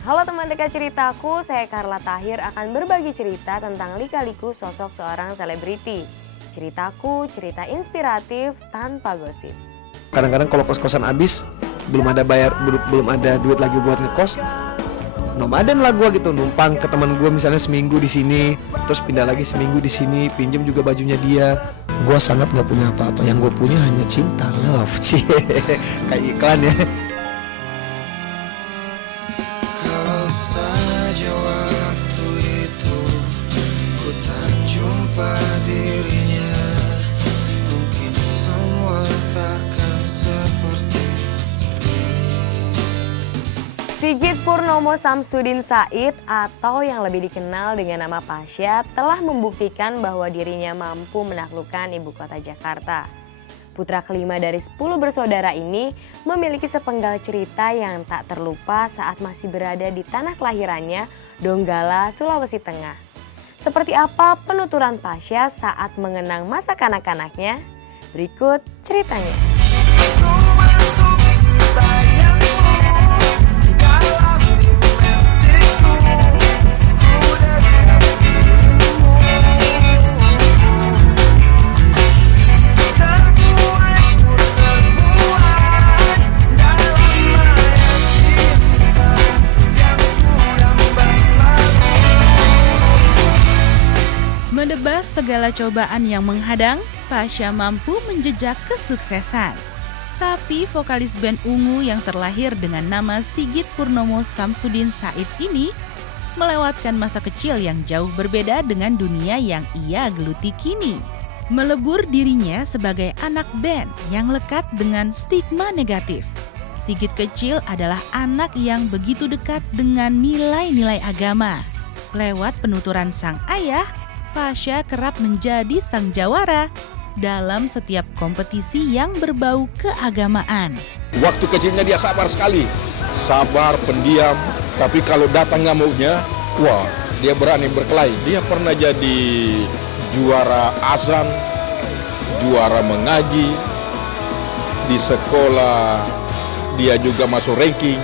Halo teman dekat ceritaku, saya Carla Tahir akan berbagi cerita tentang lika-liku sosok seorang selebriti. Ceritaku, cerita inspiratif tanpa gosip. Kadang-kadang kalau kos-kosan habis, belum ada bayar, belum ada duit lagi buat ngekos, nomaden lah gue gitu, numpang ke teman gue misalnya seminggu di sini, terus pindah lagi seminggu di sini, pinjem juga bajunya dia. Gue sangat nggak punya apa-apa, yang gue punya hanya cinta, love, cie, kayak iklan ya. Kalau saja waktu itu ku tak jumpa dirinya, mungkin semua takkan seperti ini. Sigit Purnomo Samsudin Said atau yang lebih dikenal dengan nama Pasha telah membuktikan bahwa dirinya mampu menaklukkan ibu kota Jakarta. Putra kelima dari 10 bersaudara ini memiliki sepenggal cerita yang tak terlupa saat masih berada di tanah kelahirannya, Donggala, Sulawesi Tengah. Seperti apa penuturan Pasha saat mengenang masa kanak-kanaknya? Berikut ceritanya. Menebas segala cobaan yang menghadang, Pasha mampu menjejak kesuksesan. Tapi vokalis band Ungu yang terlahir dengan nama Sigit Purnomo Samsudin Said ini melewatkan masa kecil yang jauh berbeda dengan dunia yang ia geluti kini. Melebur dirinya sebagai anak band yang lekat dengan stigma negatif. Sigit kecil adalah anak yang begitu dekat dengan nilai-nilai agama. Lewat penuturan sang ayah, Pasha kerap menjadi sang jawara dalam setiap kompetisi yang berbau keagamaan. Waktu kecilnya dia sabar sekali, sabar, pendiam. Tapi kalau datang ngamuknya, wah, dia berani berkelahi. Dia pernah jadi juara azan, juara mengaji, di sekolah dia juga masuk ranking,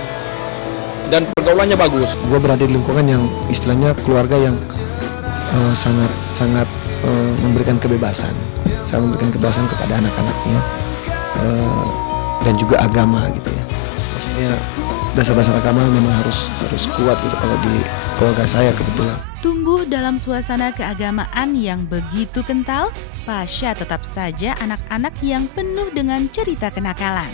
dan pergaulannya bagus. Gue berada di lingkungan yang istilahnya keluarga yang sangat memberikan kebebasan, sangat memberikan kebebasan kepada anak-anaknya, dan juga agama gitu ya. Maksudnya dasar-dasar agama memang harus kuat gitu kalau di keluarga saya kebetulan. Tumbuh dalam suasana keagamaan yang begitu kental, Pasha tetap saja anak-anak yang penuh dengan cerita kenakalan.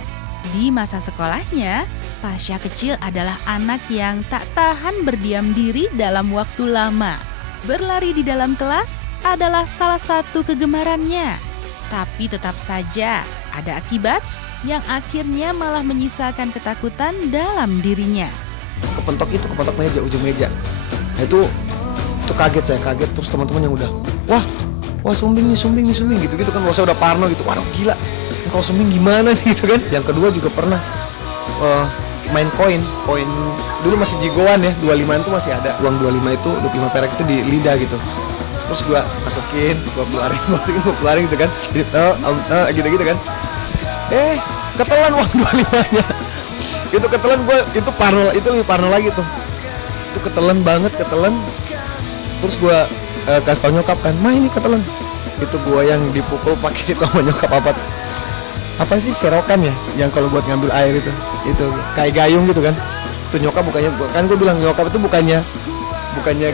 Di masa sekolahnya, Pasha kecil adalah anak yang tak tahan berdiam diri dalam waktu lama. Berlari di dalam kelas adalah salah satu kegemarannya. Tapi tetap saja ada akibat yang akhirnya malah menyisakan ketakutan dalam dirinya. Kepentok meja, ujung meja. Nah, itu kaget, saya kaget, terus teman-teman yang udah wah sumbing nih gitu kan. Wah, saya udah parno gitu. Waduh, gila. Kalau sumbing gimana nih gitu kan. Yang kedua juga pernah main koin dulu masih jigoan ya, 25 itu masih ada. Uang 25 itu, 25 perak itu di lidah gitu. Terus gua masukin, gua keluarin gitu kan. Gitu kan. Ketelan uang 25-nya. Itu ketelan, gua itu lebih parno lagi tuh. Itu ketelan banget. Terus gua kasih tau nyokap kan, "Ma, ini ketelan." Itu gua yang dipukul pakai itu sama nyokap apa sih, serokan ya, yang kalau buat ngambil air itu kayak gayung gitu kan. Itu nyokap kan gue bilang nyokap itu bukannya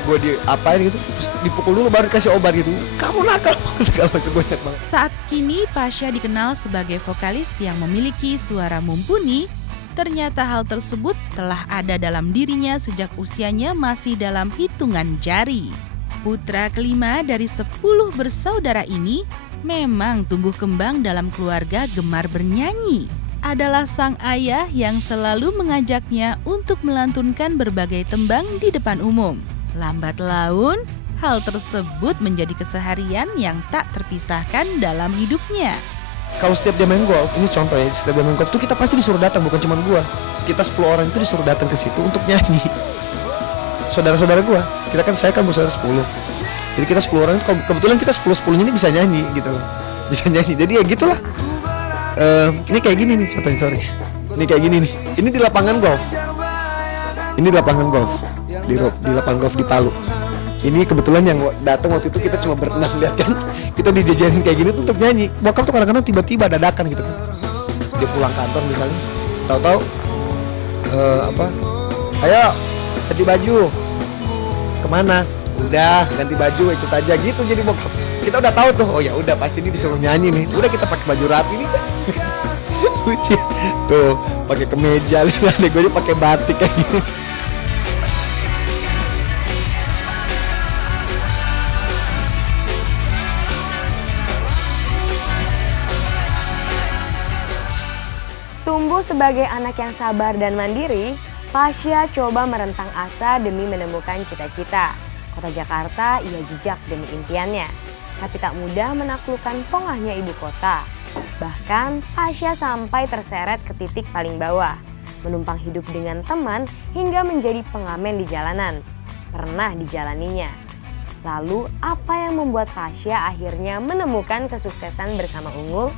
gue diapain gitu, terus dipukul dulu baru dikasih obat gitu. Kamu nakal segala itu, gue ingat banget. Saat kini Pasha dikenal sebagai vokalis yang memiliki suara mumpuni. Ternyata hal tersebut telah ada dalam dirinya sejak usianya masih dalam hitungan jari. Putra kelima dari 10 bersaudara ini memang tumbuh kembang dalam keluarga gemar bernyanyi. Adalah sang ayah yang selalu mengajaknya untuk melantunkan berbagai tembang di depan umum. Lambat laun, hal tersebut menjadi keseharian yang tak terpisahkan dalam hidupnya. Kalau setiap dia main golf, ini contoh ya, setiap dia main golf tuh kita pasti disuruh datang, bukan cuma gua. Kita 10 orang itu disuruh datang ke situ untuk nyanyi. Saudara-saudara gua, saya kan bersaudara 10. Jadi kita 10 orang itu kebetulan kita 10-10 ini bisa nyanyi gitu loh. Bisa nyanyi. Jadi ya gitulah. Ini kayak gini nih contohnya, sorry. Ini kayak gini nih. Ini di lapangan golf. Ini lapangan golf di lapangan golf di Palu. Ini kebetulan yang datang waktu itu kita cuma berenang, lihat kan, kita dijajarin kayak gini tuh untuk nyanyi. Bokap tuh kadang-kadang tiba-tiba dadakan gitu kan, dia pulang kantor misalnya, tahu-tahu ayo ganti baju, kemana? Udah ganti baju ikut aja gitu. Jadi bokap kita udah tahu tuh, oh ya udah pasti ini disuruh nyanyi nih. Udah kita pakai baju rapi nih kan. Lucu tuh, pakai kemeja, lihat adek gue pakai batik kayak gini. Tumbuh sebagai anak yang sabar dan mandiri, Pasha coba merentang asa demi menemukan cita-cita. Kota Jakarta ia jejak demi impiannya, tapi tak mudah menaklukkan pongahnya ibu kota. Bahkan Pasha sampai terseret ke titik paling bawah, menumpang hidup dengan teman hingga menjadi pengamen di jalanan. Pernah dijalaninya. Lalu apa yang membuat Pasha akhirnya menemukan kesuksesan bersama Ungu?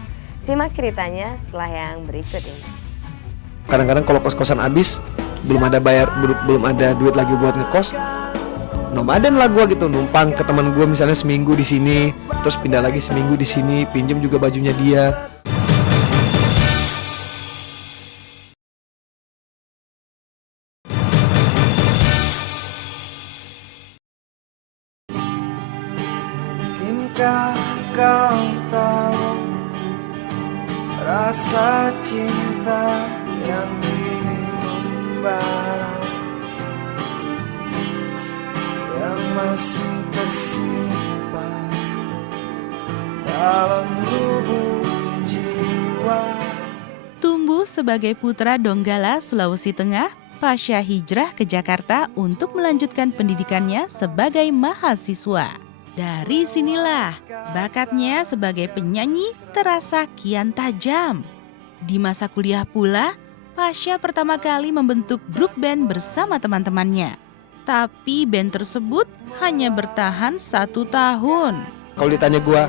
Simak ceritanya setelah yang berikut ini. Kadang-kadang kalau kos-kosan habis, belum ada duit lagi buat ngekos, nomaden lah gue gitu, numpang ke teman gue misalnya seminggu di sini, terus pindah lagi seminggu di sini, pinjem juga bajunya dia. Mungkinkah kau tahu rasa cinta yang ini membara, yang masih tersimpan dalam lubuk jiwa. Tumbuh sebagai putra Donggala, Sulawesi Tengah, Pasha hijrah ke Jakarta untuk melanjutkan pendidikannya sebagai mahasiswa. Dari sinilah bakatnya sebagai penyanyi terasa kian tajam. Di masa kuliah pula, Pasha pertama kali membentuk grup band bersama teman-temannya. Tapi band tersebut hanya bertahan 1 tahun. Kalau ditanya gue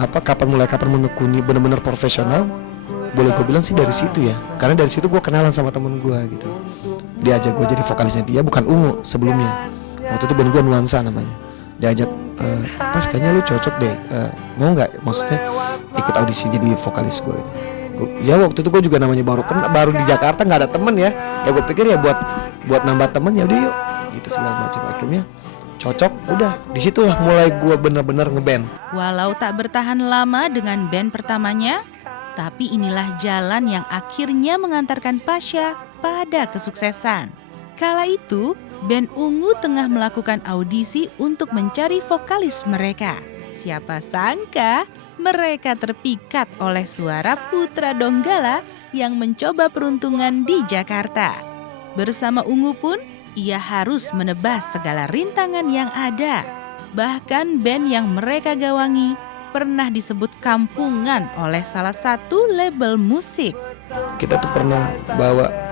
kapan menekuni benar-benar profesional, boleh gue bilang sih dari situ ya. Karena dari situ gue kenalan sama temen gue gitu. Dia ajak gue jadi vokalisnya dia, bukan Ungu sebelumnya. Waktu itu band gue Nuansa namanya. Dia ajak, Pas kayaknya lu cocok deh, mau nggak, maksudnya ikut audisi jadi vokalis gue. Ya waktu itu gue juga namanya baru di Jakarta, nggak ada temen ya. Ya gue pikir ya buat nambah temen, ya udah yuk gitu segala macam. Akhirnya cocok, udah disitulah mulai gue bener-bener ngeband. Walau tak bertahan lama dengan band pertamanya, tapi inilah jalan yang akhirnya mengantarkan Pasha pada kesuksesan. Kala itu, band Ungu tengah melakukan audisi untuk mencari vokalis mereka. Siapa sangka mereka terpikat oleh suara putra Donggala yang mencoba peruntungan di Jakarta. Bersama Ungu pun, ia harus menebas segala rintangan yang ada. Bahkan band yang mereka gawangi pernah disebut kampungan oleh salah satu label musik. Kita tuh pernah bawa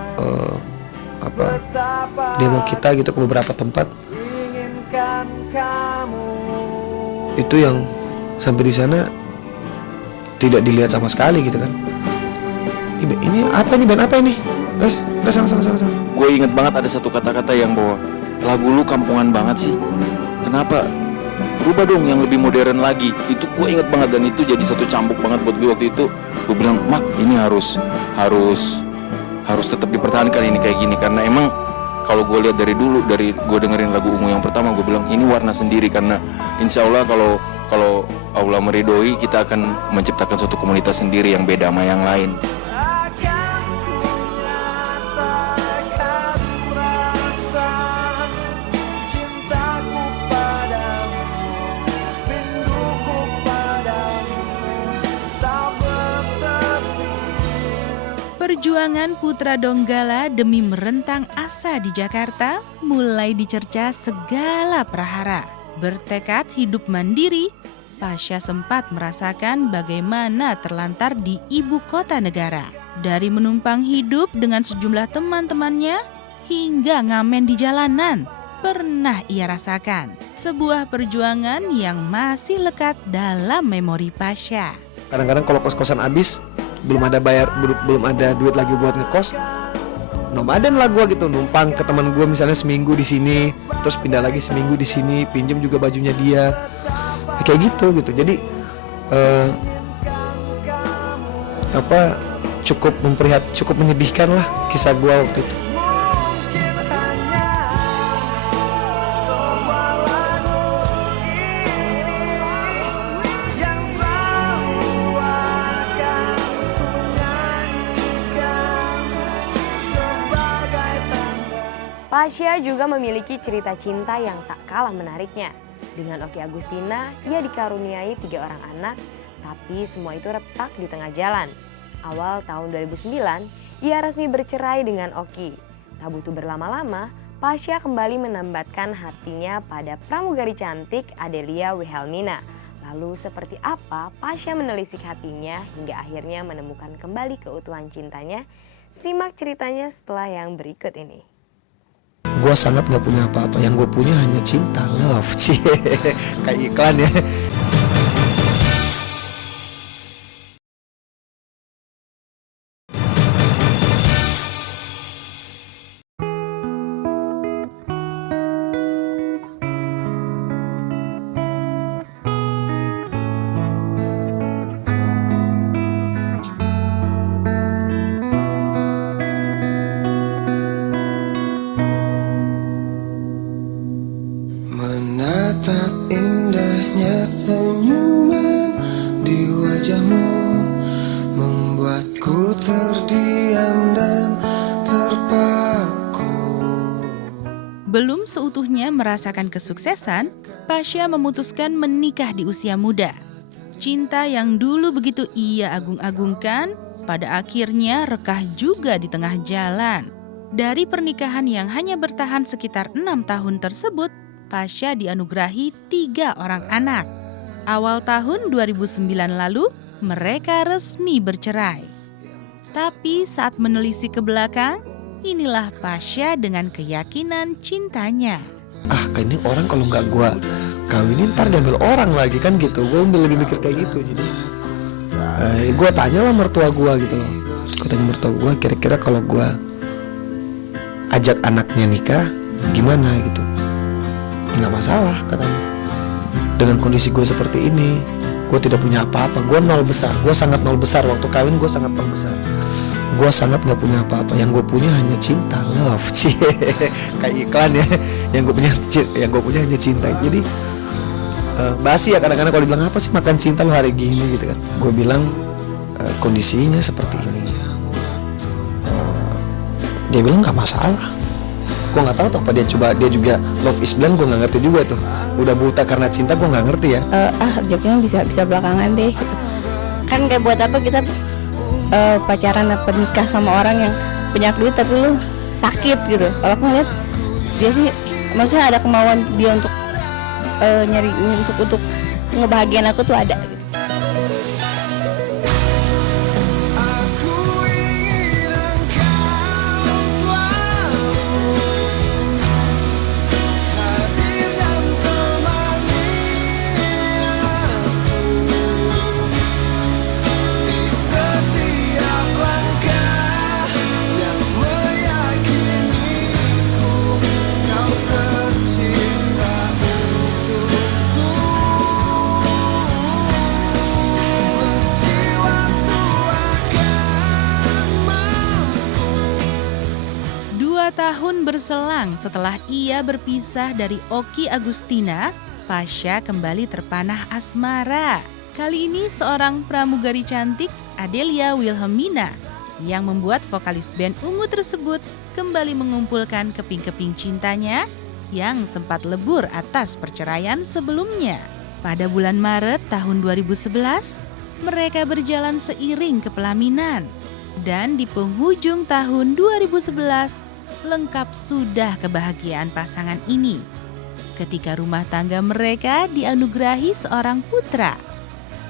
demo kita gitu ke beberapa tempat. Itu yang sampai di sana tidak dilihat sama sekali gitu kan. Ini apa ini, band apa ini? Guys, udah sana. Gue inget banget ada satu kata-kata yang bahwa lagu lu kampungan banget sih. Kenapa? Rubah dong yang lebih modern lagi. Itu gue inget banget dan itu jadi satu cambuk banget buat gue waktu itu. Gue bilang, Mak, ini harus tetap dipertahankan ini kayak gini, karena emang kalau gue lihat dari dulu, dari gue dengerin lagu Ungu yang pertama, gue bilang ini warna sendiri, karena insya Allah kalau Allah meridoi, kita akan menciptakan suatu komunitas sendiri yang beda sama yang lain. Perjuangan putra Donggala demi merentang asa di Jakarta mulai dicerca segala prahara. Bertekad hidup mandiri, Pasha sempat merasakan bagaimana terlantar di ibu kota negara. Dari menumpang hidup dengan sejumlah teman-temannya hingga ngamen di jalanan, pernah ia rasakan. Sebuah perjuangan yang masih lekat dalam memori Pasha. Kadang-kadang kalau kos-kosan habis, belum ada duit lagi buat ngekos, nomaden lah gue gitu, numpang ke teman gue misalnya seminggu di sini, terus pindah lagi seminggu di sini, pinjem juga bajunya dia, ya, kayak gitu. Jadi cukup menyedihkan lah kisah gue waktu itu. Mungkin hanya sebuah lagu ini yang selalu akan ku nyanyikan sebagai tanda. Pasha juga memiliki cerita cinta yang tak kalah menariknya. Dengan Okky Agustina, ia dikaruniai 3 orang anak, tapi semua itu retak di tengah jalan. Awal tahun 2009, ia resmi bercerai dengan Okky. Tak butuh berlama-lama, Pasha kembali menambatkan hatinya pada pramugari cantik Adelia Wilhelmina. Lalu seperti apa Pasha menelisik hatinya hingga akhirnya menemukan kembali keutuhan cintanya? Simak ceritanya setelah yang berikut ini. Gue sangat gak punya apa-apa, yang gue punya hanya cinta, love, cie, kayak iklan ya. Menatap indahnya senyuman di wajahmu membuatku terdiam dan terpaku. Belum seutuhnya merasakan kesuksesan, Pasha memutuskan menikah di usia muda. Cinta yang dulu begitu ia agung-agungkan, pada akhirnya rekah juga di tengah jalan. Dari pernikahan yang hanya bertahan sekitar 6 tahun tersebut, Pasha dianugerahi 3 orang anak. Awal tahun 2009 lalu, mereka resmi bercerai. Tapi saat menelisik ke belakang, inilah Pasha dengan keyakinan cintanya. Ini orang kalau nggak gue kawinin ntar diambil orang lagi kan gitu. Gue lebih mikir kayak gitu. Jadi gue tanya lah mertua gue gitu loh. Gue tanya mertua gue, kira-kira kalau gue ajak anaknya nikah gimana gitu. Nggak masalah katanya. Dengan kondisi gue seperti ini, gue tidak punya apa-apa. Gue nol besar. Gue sangat nol besar. Waktu kawin gue sangat nol besar. Gue sangat nggak punya apa-apa. Yang gue punya hanya cinta, love, cie, kayak iklan ya. Yang gue punya hanya cinta. Jadi basi ya kadang-kadang kalau dibilang apa sih makan cinta lu hari gini gitu kan. Gue bilang kondisinya seperti ini. Dia bilang nggak masalah. Gue nggak tahu tuh apa dia juga love is blind, gue nggak ngerti juga tuh. Udah buta karena cinta, gue nggak ngerti ya. Rezekinya bisa belakangan deh gitu. Kan kayak buat apa kita pacaran apa nikah sama orang yang punya duit tapi lu sakit gitu. Kalau aku ngeliat dia sih maksudnya ada kemauan dia untuk nyari untuk ngebahagiain aku tuh ada gitu. Aku ingin engkau selalu hadir dan temani aku di setiap langkah yang meyakiniku kau tercipta untukku. Meski waktu akan mampu. 2 tahun berselang setelah ia berpisah dari Okky Agustina, Pasha kembali terpanah asmara. Kali ini seorang pramugari cantik, Adelia Wilhelmina, yang membuat vokalis band ungu tersebut kembali mengumpulkan keping-keping cintanya yang sempat lebur atas perceraian sebelumnya. Pada bulan Maret tahun 2011, mereka berjalan seiring ke pelaminan. Dan di penghujung tahun 2011, lengkap sudah kebahagiaan pasangan ini. Ketika rumah tangga mereka dianugerahi seorang putra,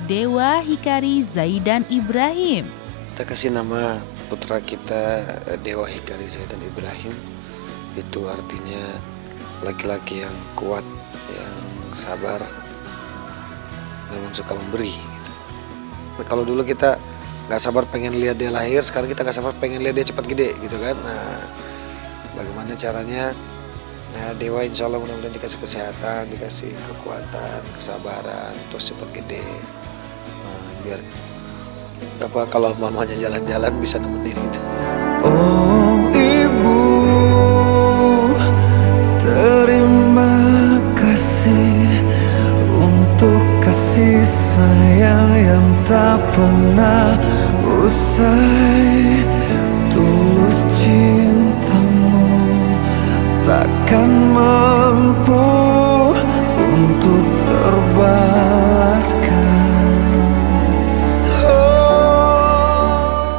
Dewa Hikari Zaidan Ibrahim. Kita kasih nama putra kita Dewa Hikari Zaidan Ibrahim. Itu artinya laki-laki yang kuat, yang sabar, namun suka memberi. Nah, kalau dulu kita nggak sabar pengen lihat dia lahir, sekarang kita nggak sabar pengen lihat dia cepat gede gitu kan. Nah, bagaimana caranya? Nah, Dewa insya Allah mudah-mudahan dikasih kesehatan, dikasih kekuatan, kesabaran, terus cepat gede. Nah, biar apa kalau mamanya jalan-jalan bisa nemenin gitu. Oh ibu, terima kasih untuk kasih sayang yang tak pernah usai. Tulus cintamu takkan mampu untuk terbalaskan.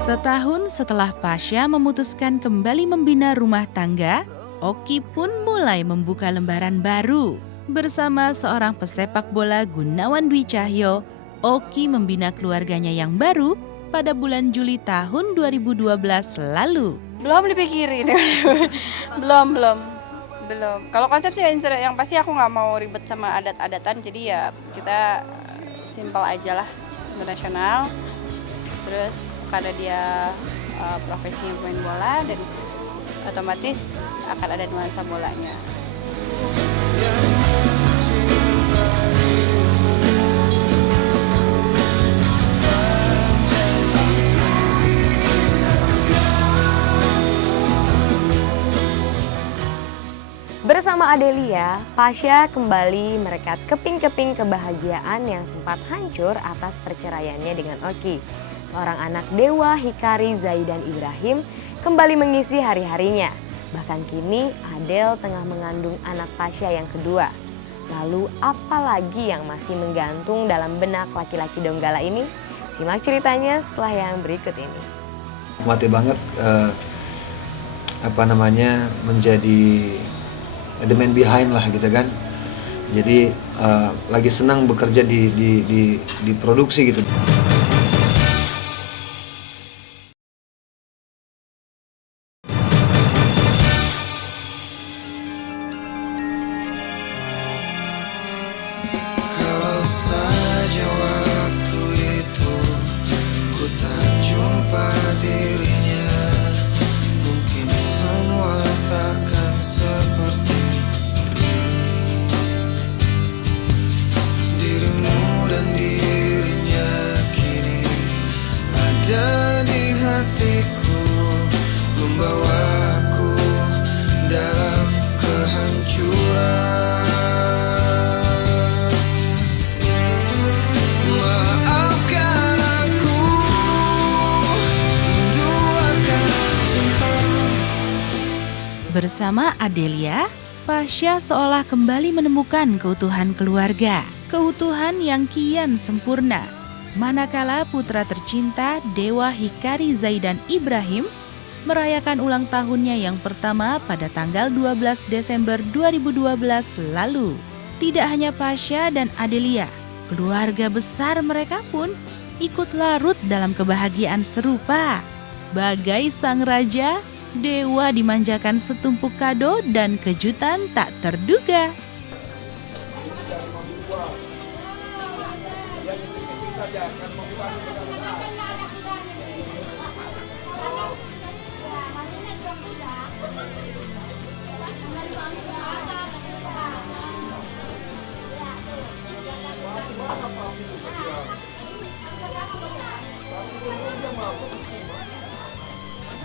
Setahun setelah Pasha memutuskan kembali membina rumah tangga, Oki pun mulai membuka lembaran baru. Bersama seorang pesepak bola Gunawan Dwi Cahyo, Oki membina keluarganya yang baru pada bulan Juli tahun 2012 lalu. Belum dipikirin. belum. Kalau konsep sih yang pasti aku nggak mau ribet sama adat-adatan, jadi ya kita simpel aja lah, internasional. Terus karena dia profesinya pemain bola dan otomatis akan ada nuansa bolanya. Bersama Adelia, Pasha kembali merekat keping-keping kebahagiaan yang sempat hancur atas perceraiannya dengan Oki. Seorang anak Dewa, Hikari Zaidan Ibrahim kembali mengisi hari-harinya. Bahkan kini Adel tengah mengandung anak Pasha yang kedua. Lalu apa lagi yang masih menggantung dalam benak laki-laki Donggala ini? Simak ceritanya setelah yang berikut ini. Mati banget menjadi the man behind lah gitu kan. Jadi lagi senang bekerja di produksi gitu. Kalau saja waktu itu ku tak jumpa dirinya, mungkin semua takkan seperti ini. Dirimu dan dirinya kini ada di hatiku, membawaku dalam kehancuran. Maafkan aku, menduakan cinta. Bersama Adelia, Pasha seolah kembali menemukan keutuhan keluarga. Keutuhan yang kian sempurna. Manakala putra tercinta Dewa Hikari Zaidan Ibrahim merayakan ulang tahunnya yang pertama pada tanggal 12 Desember 2012 lalu. Tidak hanya Pasha dan Adelia, keluarga besar mereka pun ikut larut dalam kebahagiaan serupa. Bagai sang raja, Dewa dimanjakan setumpuk kado dan kejutan tak terduga.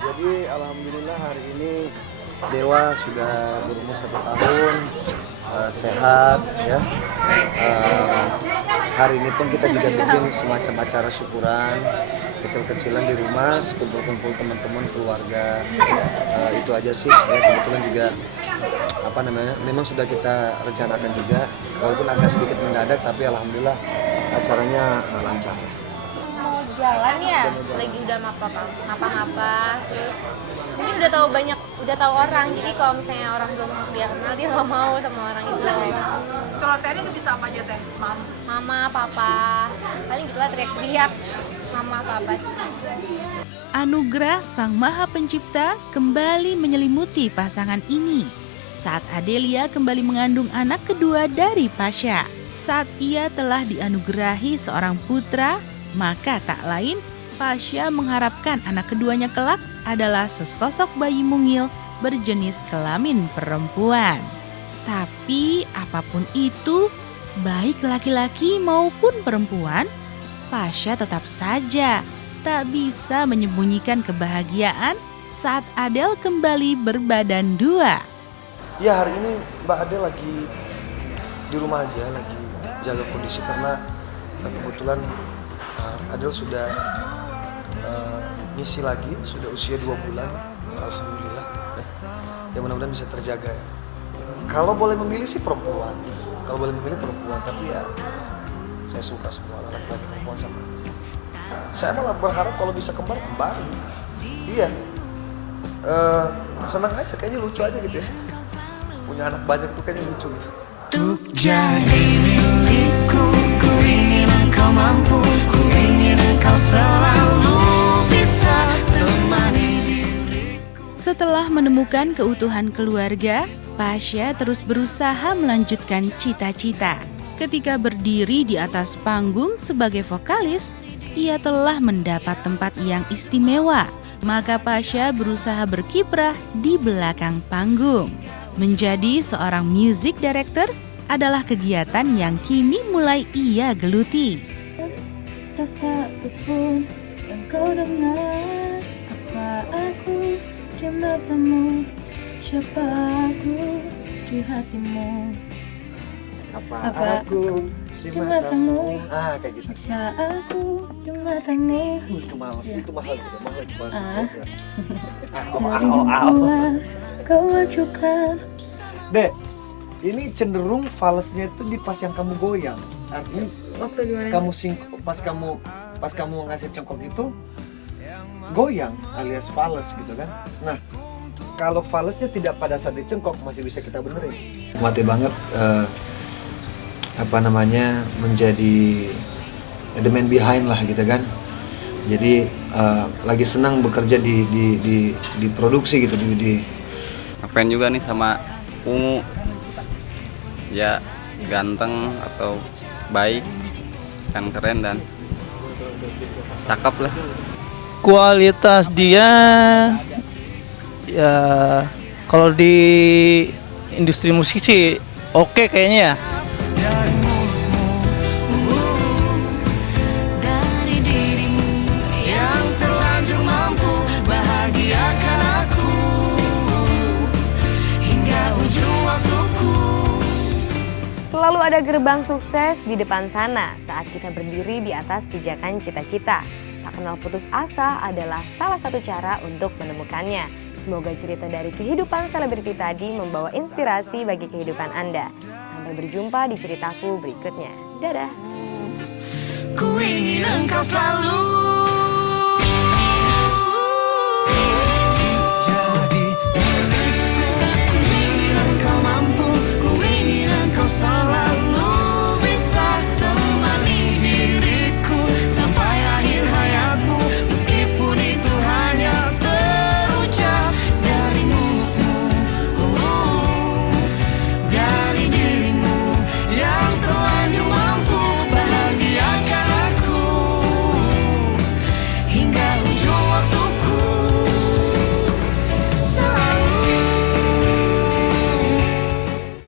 Jadi alhamdulillah hari ini Dewa sudah berumur 1 tahun, sehat ya. Hari ini pun kita juga bikin semacam acara syukuran kecil-kecilan di rumah, kumpul-kumpul teman-teman keluarga. Itu aja sih. Ya, kebetulan juga memang sudah kita rencanakan juga, walaupun agak sedikit mendadak, tapi alhamdulillah acaranya lancar ya. Mau jalan ya, lagi udah ngapa-ngapa, terus mungkin udah tahu orang, jadi kalau misalnya orang belum dia kenal, dia nggak mau sama orang itu. Kalau Teri itu bisa apa aja Teh? Mama, papa, paling gitu lah, teriak-teriak mama, papa. Anugerah Sang Maha Pencipta kembali menyelimuti pasangan ini saat Adelia kembali mengandung anak kedua dari Pasha. Saat ia telah dianugerahi seorang putra, maka tak lain Pasha mengharapkan anak keduanya kelak adalah sesosok bayi mungil berjenis kelamin perempuan. Tapi apapun itu, baik laki-laki maupun perempuan, Pasha tetap saja tak bisa menyembunyikan kebahagiaan saat Adele kembali berbadan dua. Ya hari ini Mbak Adele lagi di rumah aja, lagi jaga kondisi karena kebetulan Adele sudah ngisi lagi, sudah usia 2 bulan, alhamdulillah. Ya mudah-mudahan bisa terjaga. Kalau boleh memilih sih perempuan, tapi ya saya suka semua laki-laki perempuan sama. Saya malah berharap kalau bisa kembar. Iya, senang aja, kayaknya lucu aja gitu ya. Punya anak banyak tuh kayaknya lucu gitu. Untuk jadi milikku, ku ingin engkau mampu, ku ingin engkau selalu bisa temani diriku. Setelah menemukan keutuhan keluarga, Pasha terus berusaha melanjutkan cita-cita. Ketika berdiri di atas panggung sebagai vokalis, ia telah mendapat tempat yang istimewa. Maka Pasha berusaha berkiprah di belakang panggung. Menjadi seorang music director adalah kegiatan yang kini mulai ia geluti. Tak satupun yang kau dengar, apa aku di matamu, siapa aku di hatimu, apa aku di matamu, Kayak gitu. siapa aku di matamu, Itu mahal semua kau ajukan. Dek, ini cenderung falesnya itu di pas yang kamu goyang. Artinya Waktu gimana? pas kamu ngasih cengkok itu goyang alias fales gitu kan. Nah, kalau falesnya tidak pada saat dicengkok masih bisa kita benerin. Mati banget menjadi the man behind lah gitu kan. Jadi lagi senang bekerja di produksi gitu di Ngefans juga nih sama Ungu, ya ganteng atau baik, kan keren dan cakep lah. Kualitas dia ya kalau di industri musik sih oke kayaknya ya. Dari dirimu yang terlanjur mampu bahagiakan aku hingga ujung waktuku. Selalu ada gerbang sukses di depan sana saat kita berdiri di atas pijakan cita-cita. Tak kenal putus asa adalah salah satu cara untuk menemukannya. Semoga cerita dari kehidupan selebriti tadi membawa inspirasi bagi kehidupan Anda. Sampai berjumpa di ceritaku berikutnya. Dadah! Ku ingin engkau selalu